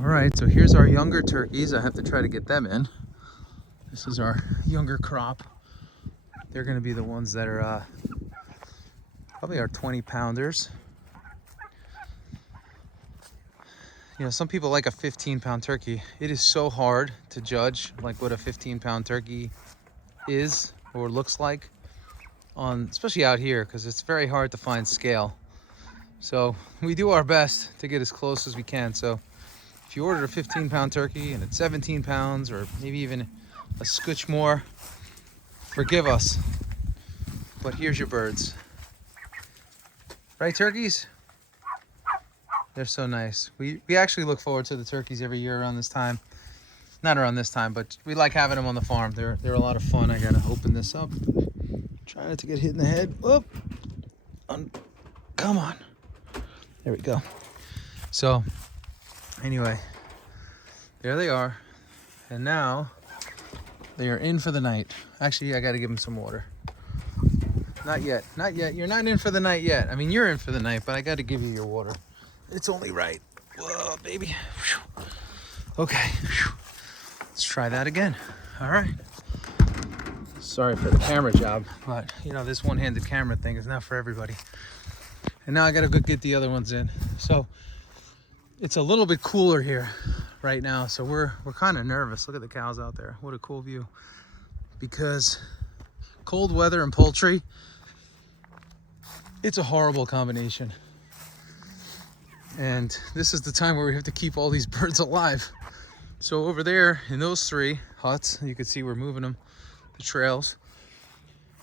All right, so here's our younger turkeys. I have to try to get them in. This is our younger crop. They're going to be the ones that are probably our 20 pounders. You know, some people like a 15-pound turkey. It is so hard to judge like what a 15-pound turkey is or looks like especially out here, because it's very hard to find scale. So we do our best to get as close as we can. So if you ordered a 15-pound turkey and it's 17 pounds or maybe even a scotch more, forgive us. But here's your birds. Right, turkeys? They're so nice. We actually look forward to the turkeys every year around this time. Not around this time, but we like having them on the farm. They're a lot of fun. I gotta open this up. Try not to get hit in the head. Whoop. Come on. There we go. So anyway, there they are. And now they are in for the night. Actually, I gotta give them some water. Not yet, not yet. You're not in for the night yet. I mean, you're in for the night, but I gotta give you your water. It's only right. Whoa, baby. Okay, let's try that again. All right. Sorry for the camera job, but you know, this one-handed camera thing is not for everybody. And now I gotta go get the other ones in. So it's a little bit cooler here right now, so we're kind of nervous. Look at the cows out there. What a cool view. Because cold weather and poultry, it's a horrible combination. And this is the time where we have to keep all these birds alive. So over there in those 3 huts, you can see we're moving them, the trails.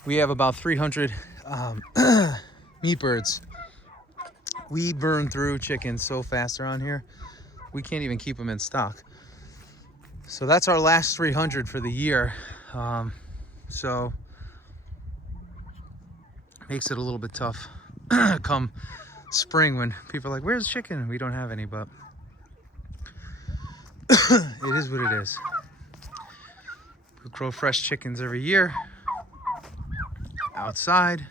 We have about 300 meat birds. We burn through chickens so fast around here, we can't even keep them in stock. So that's our last 300 for the year. So makes it a little bit tough come spring when people are like, where's chicken? We don't have any, but it is what it is. We grow fresh chickens every year outside,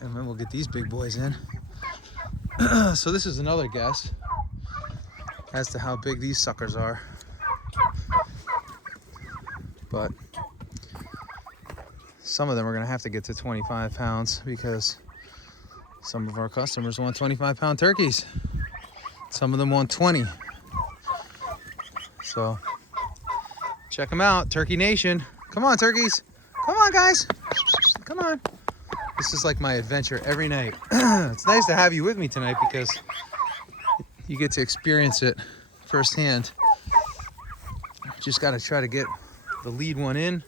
and then we'll get these big boys in. So this is another guess as to how big these suckers are. But some of them are gonna have to get to 25 pounds because some of our customers want 25-pound turkeys. Some of them want 20. So check them out, Turkey Nation. Come on, turkeys. Come on, guys. Come on. This is like my adventure every night. It's nice to have you with me tonight because you get to experience it firsthand. Just got to try to get the lead one in,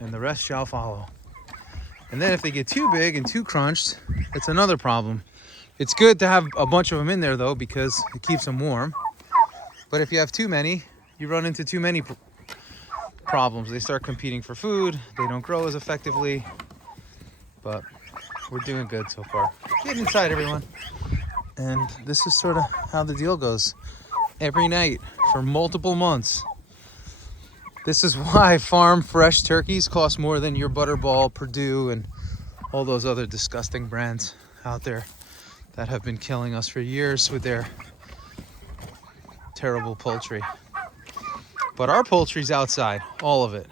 and the rest shall follow. And then if they get too big and too crunched, it's another problem. It's good to have a bunch of them in there though, because it keeps them warm. But if you have too many, you run into too many problems. They start competing for food. They don't grow as effectively. But we're doing good so far. Get inside, everyone. And this is sort of how the deal goes every night for multiple months. This is why farm fresh turkeys cost more than your Butterball, Purdue, and all those other disgusting brands out there that have been killing us for years with their terrible poultry. But our poultry's outside, all of it.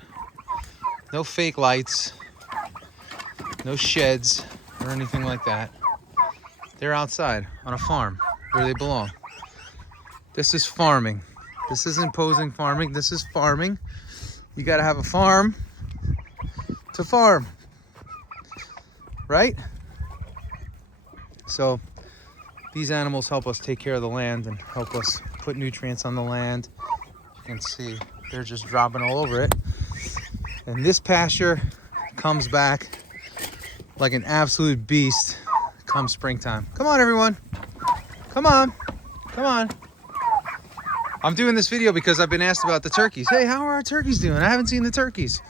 No fake lights, no sheds or anything like that. They're outside on a farm where they belong. This is farming. This isn't posing farming. This is farming. You gotta have a farm to farm, right? So these animals help us take care of the land and help us put nutrients on the land. You can see they're just dropping all over it. And this pasture comes back like an absolute beast come springtime. Come on, everyone. Come on. Come on. I'm doing this video because I've been asked about the turkeys. Hey, how are our turkeys doing? I haven't seen the turkeys.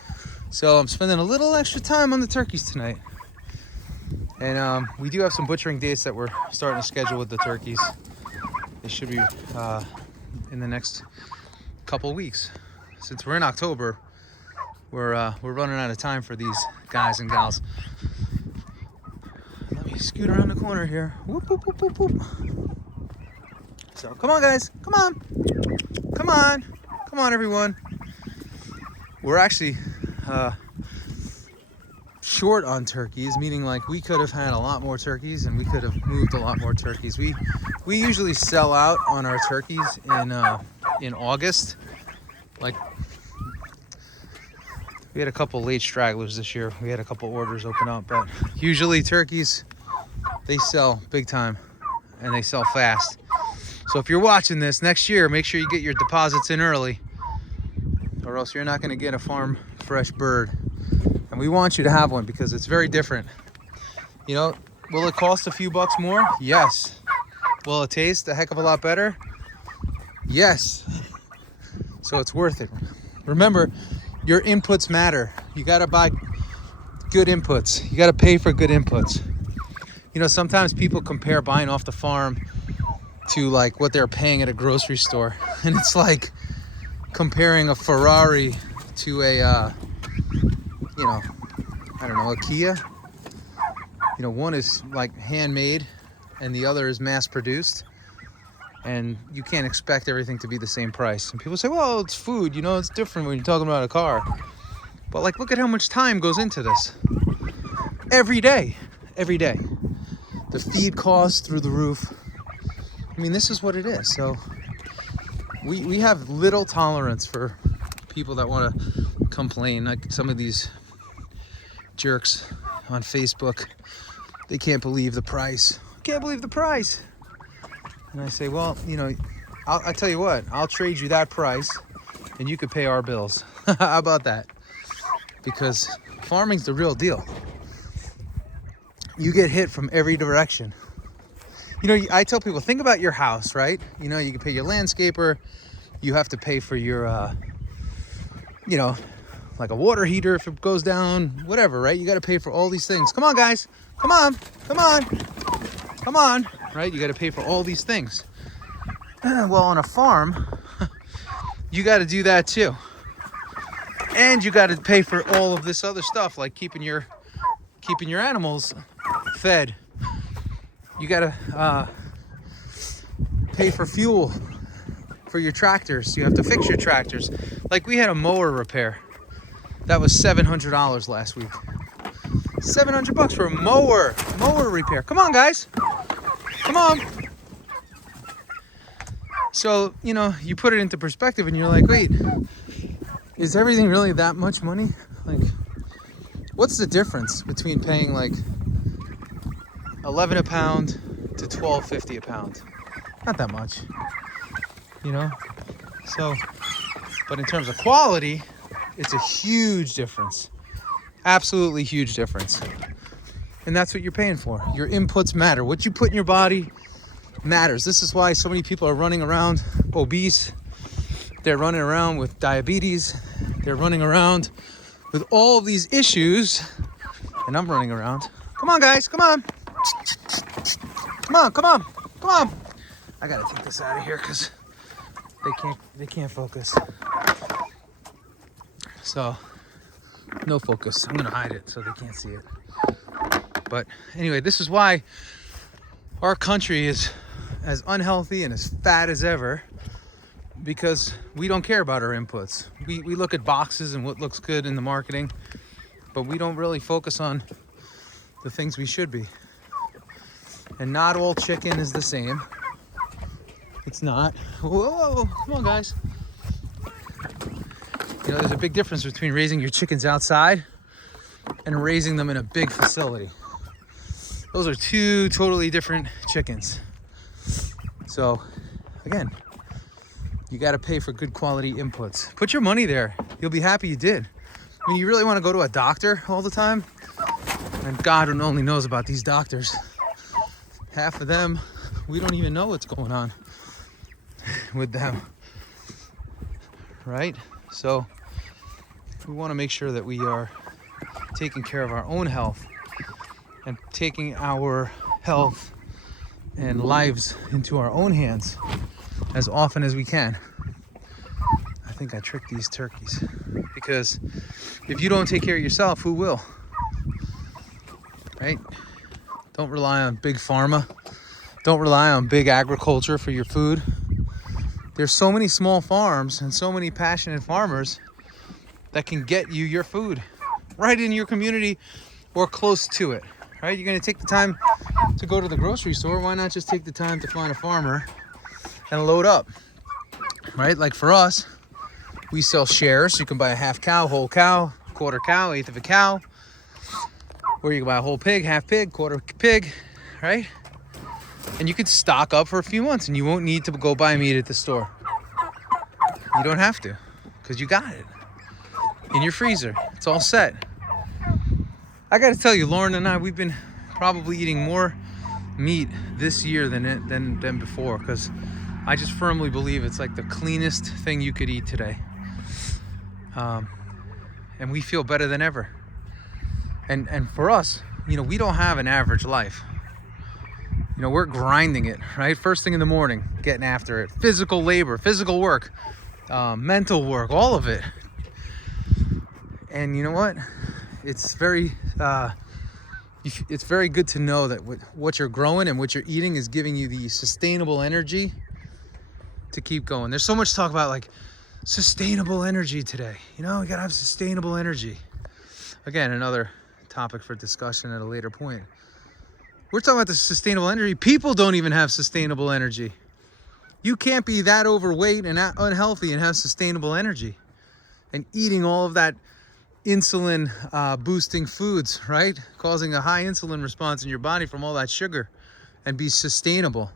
So I'm spending a little extra time on the turkeys tonight. And we do have some butchering dates that we're starting to schedule with the turkeys. They should be in the next couple weeks. Since we're in October, we're running out of time for these guys and gals. Let me scoot around the corner here. Whoop, whoop, whoop, whoop, whoop. So come on, guys. Come on. Come on. Come on, everyone. We're actually short on turkeys, meaning like we could have had a lot more turkeys and we could have moved a lot more turkeys. We usually sell out on our turkeys in August. Like, we had a couple late stragglers this year. We had a couple orders open up, but usually turkeys, they sell big time and they sell fast. So if you're watching this next year, make sure you get your deposits in early, or else you're not going to get a farm fresh bird. And we want you to have one because it's very different. You know, will it cost a few bucks more? Yes. Will it taste a heck of a lot better? Yes. So it's worth it. Remember, your inputs matter. You got to buy good inputs. You got to pay for good inputs. You know, sometimes people compare buying off the farm to like what they're paying at a grocery store. And it's like comparing a Ferrari to a, you know, I don't know, a Kia. You know, one is like handmade and the other is mass produced. And you can't expect everything to be the same price. And people say, well, it's food, you know, it's different when you're talking about a car. But like, look at how much time goes into this. Every day. The feed costs through the roof. I mean, this is what it is. So we have little tolerance for people that want to complain. Like some of these jerks on Facebook, they can't believe the price. Can't believe the price. And I say, well, you know, I'll tell you what, I'll trade you that price and you could pay our bills. How about that? Because farming's the real deal. You get hit from every direction. You know, I tell people, think about your house, right? You know, you can pay your landscaper. You have to pay for your, you know, like a water heater if it goes down, whatever, right? You got to pay for all these things. Come on, guys. Come on. Come on. Come on. Right? You got to pay for all these things. Well, on a farm, you got to do that too. And you got to pay for all of this other stuff, like keeping your animals fed. You got to pay for fuel for your tractors. You have to fix your tractors. Like we had a mower repair. That was $700 last week. $700 for a mower repair. Come on, guys. Come on. So, you know, you put it into perspective and you're like, wait, is everything really that much money? Like, what's the difference between paying like $11 a pound to $12.50 a pound? Not that much, you know? So, but in terms of quality, it's a huge difference. Absolutely huge difference. And that's what you're paying for. Your inputs matter. What you put in your body matters. This is why so many people are running around obese. They're running around with diabetes. They're running around with all of these issues. And I'm running around. Come on, guys. Come on. Come on, come on, come on. I gotta take this out of here because they can't focus. So, no focus. I'm gonna hide it so they can't see it. But anyway, this is why our country is as unhealthy and as fat as ever, because we don't care about our inputs. We look at boxes and what looks good in the marketing, but we don't really focus on the things we should be. And not all chicken is the same. It's not. Whoa, come on, guys. You know, there's a big difference between raising your chickens outside and raising them in a big facility. Those are two totally different chickens. So, again, you got to pay for good quality inputs. Put your money there. You'll be happy you did. I mean, you really want to go to a doctor all the time? And God only knows about these doctors. Half of them, we don't even know what's going on with them, right? So we want to make sure that we are taking care of our own health and taking our health and lives into our own hands as often as we can. I think I tricked these turkeys, because if you don't take care of yourself, who will? Right? Don't rely on big pharma Don't rely on big agriculture for your food. There's so many small farms and so many passionate farmers that can get you your food right in your community or close to it, right? You're gonna take the time to go to the grocery store. Why not just take the time to find a farmer and load up, right? Like for us, we sell shares. You can buy a half cow, whole cow, quarter cow, eighth of a cow, or you can buy a whole pig, half pig, quarter pig, right? And you could stock up for a few months and you won't need to go buy meat at the store. You don't have to, because you got it in your freezer. It's all set. I got to tell you, Lauren and I, we've been probably eating more meat this year than before, because I just firmly believe it's like the cleanest thing you could eat today. And we feel better than ever. And for us, you know, we don't have an average life. You know, we're grinding it, right? First thing in the morning, getting after it. Physical labor, physical work, mental work, all of it. And you know what? It's very good to know that what you're growing and what you're eating is giving you the sustainable energy to keep going. There's so much talk about like sustainable energy today. You know, we gotta have sustainable energy. Again, another topic for discussion at a later point. We're talking about the sustainable energy. People don't even have sustainable energy. You can't be that overweight and unhealthy and have sustainable energy. And eating all of that insulin boosting foods, right? Causing a high insulin response in your body from all that sugar, and be sustainable.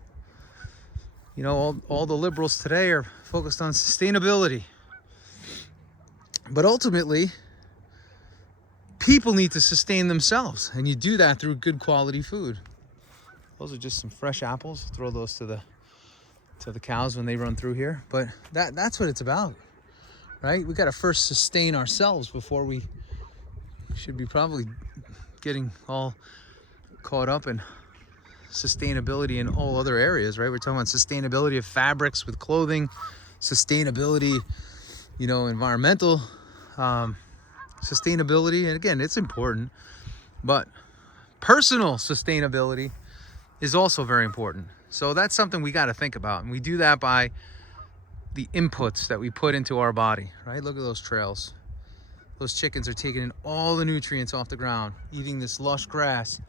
You know, all the liberals today are focused on sustainability. But ultimately, people need to sustain themselves, and you do that through good quality food. Those are just some fresh apples. Throw those to the cows when they run through here. But that's what it's about, right? We got to first sustain ourselves before we should be probably getting all caught up in sustainability in all other areas, right? We're talking about sustainability of fabrics with clothing, sustainability, you know, environmental sustainability. And again, it's important, but personal sustainability is also very important. So that's something we got to think about. And we do that by the inputs that we put into our body, right? Look at those trails. Those chickens are taking in all the nutrients off the ground, eating this lush grass,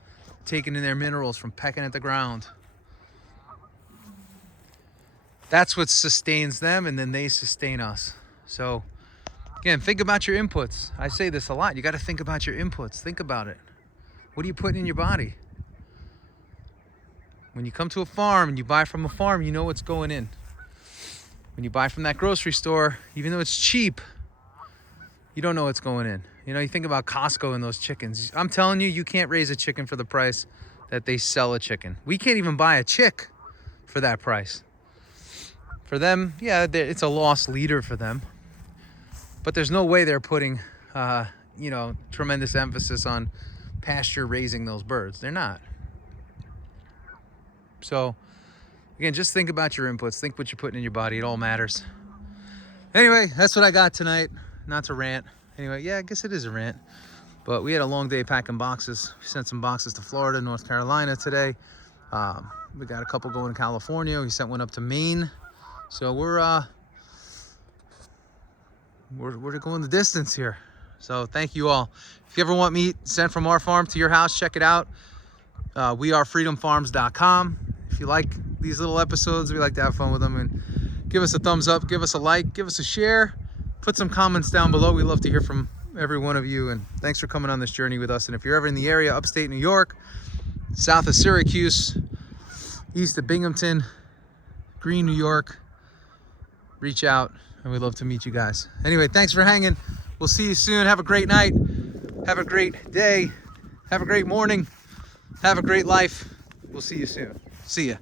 taking in their minerals from pecking at the ground. That's what sustains them, and then they sustain us. So again, think about your inputs. I say this a lot. You got to think about your inputs. Think about it. What are you putting in your body? When you come to a farm and you buy from a farm, you know what's going in. When you buy from that grocery store, even though it's cheap, you don't know what's going in. You know, you think about Costco and those chickens. I'm telling you, you can't raise a chicken for the price that they sell a chicken. We can't even buy a chick for that price. For them, yeah, it's a lost leader for them. But there's no way they're putting, you know, tremendous emphasis on pasture raising those birds. They're not. So, again, just think about your inputs. Think what you're putting in your body. It all matters. Anyway, that's what I got tonight. Not to rant. Anyway, yeah, I guess it is a rant. But we had a long day packing boxes. We sent some boxes to Florida, North Carolina today. We got a couple going to California. We sent one up to Maine. So we're going the distance here. So thank you all. If you ever want meat sent from our farm to your house, check it out. wearefreedomfarms.com. If you like these little episodes, we like to have fun with them, and give us a thumbs up, give us a like, give us a share, put some comments down below. We love to hear from every one of you, and thanks for coming on this journey with us. And if you're ever in the area, upstate New York, south of Syracuse, east of Binghamton, Greene, New York, reach out, and we'd love to meet you guys. Anyway, thanks for hanging. We'll see you soon. Have a great night. Have a great day. Have a great morning. Have a great life. We'll see you soon. See ya.